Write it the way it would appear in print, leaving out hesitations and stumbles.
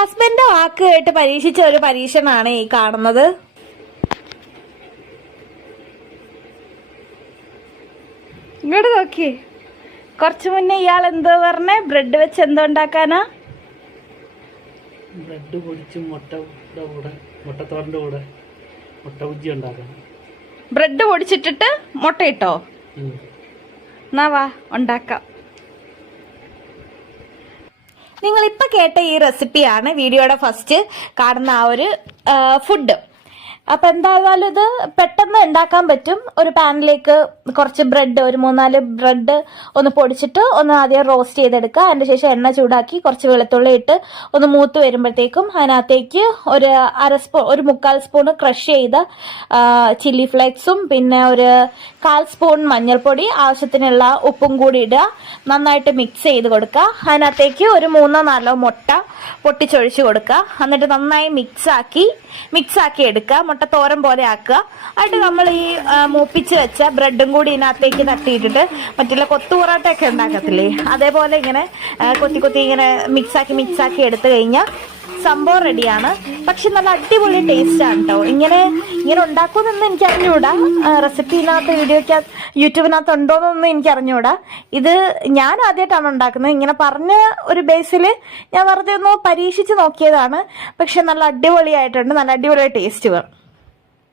Husband വാക്ക് കേട്ട് പരീക്ഷിച്ച ഒരു പരീക്ഷണമാണ് ഈ കാണുന്നത്. ഇങ്ങോട്ട് നോക്കി. കുറച്ചു മുന്നേ ഇയാൾ എന്തോ പറഞ്ഞേ? ബ്രെഡ് വെച്ച് എന്തോ ഉണ്ടാക്കാനാ? ബ്രെഡ് പൊടിച്ച് മുട്ടത്തോറിന്റെ കൂടെ മുട്ട ബുജ്ജി ഉണ്ടാക്കണം. ബ്രെഡ് പൊടിച്ചിട്ടിട്ട് മുട്ടയിട്ടോ? എന്നാ വാ ഉണ്ടാക്കാം. നിങ്ങളിപ്പോൾ കേട്ട ഈ റെസിപ്പിയാണ് വീഡിയോയുടെ ഫസ്റ്റ് കാണുന്ന ആ ഒരു ഫുഡ്. അപ്പം എന്തായാലും ഇത് പെട്ടെന്ന് ഉണ്ടാക്കാൻ പറ്റും. ഒരു പാനിലേക്ക് കുറച്ച് ബ്രെഡ്, ഒരു 3-4 ബ്രെഡ് ഒന്ന് പൊടിച്ചിട്ട് ഒന്ന് ആദ്യം റോസ്റ്റ് ചെയ്തെടുക്കുക. അതിന് ശേഷം എണ്ണ ചൂടാക്കി കുറച്ച് വെളുത്തുള്ളി ഇട്ട് ഒന്ന് മൂത്ത് വരുമ്പോഴത്തേക്കും അതിനകത്തേക്ക് ഒരു 1/4 സ്പൂണ് ക്രഷ് ചെയ്ത ചില്ലി ഫ്ലേക്സും പിന്നെ ഒരു 1/4 സ്പൂൺ മഞ്ഞൾപ്പൊടി, ആവശ്യത്തിനുള്ള ഉപ്പും കൂടി ഇടുക. നന്നായിട്ട് മിക്സ് ചെയ്ത് കൊടുക്കുക. അതിനകത്തേക്ക് ഒരു 3-4 മുട്ട പൊട്ടിച്ചൊഴിച്ച് കൊടുക്കുക. എന്നിട്ട് നന്നായി മിക്സാക്കി എടുക്കുക. മുട്ട തോരൻ പോലെ ആക്കുക. എന്നിട്ട് നമ്മൾ ഈ മൂപ്പിച്ച് വെച്ച ബ്രെഡും കൂടി ഇതിനകത്തേക്ക് തട്ടിയിട്ടിട്ട് മറ്റുള്ള കൊത്തു പൊറോട്ടയൊക്കെ ഉണ്ടാക്കത്തില്ലേ, അതേപോലെ ഇങ്ങനെ കൊത്തി ഇങ്ങനെ മിക്സാക്കി എടുത്തു കഴിഞ്ഞാൽ സംഭവം റെഡിയാണ്. പക്ഷെ നല്ല അടിപൊളി ടേസ്റ്റ് ആണ് കേട്ടോ. ഇങ്ങനെ ഉണ്ടാക്കുമെന്നൊന്നും എനിക്ക് അറിഞ്ഞുകൂടാ. റെസിപ്പിനകത്ത് യൂട്യൂബിനകത്ത് ഉണ്ടോയെന്നൊന്നും എനിക്ക് അറിഞ്ഞുകൂടാ. ഇത് ഞാൻ ആദ്യമായിട്ടാണ് ഉണ്ടാക്കുന്നത്. ഇങ്ങനെ പറഞ്ഞ ഒരു ബേസിൽ ഞാൻ വെറുതെ ഒന്ന് പരീക്ഷിച്ച് നോക്കിയതാണ്. പക്ഷെ നല്ല അടിപൊളിയായിട്ടുണ്ട്. നല്ല അടിപൊളി ടേസ്റ്റ് വേണം.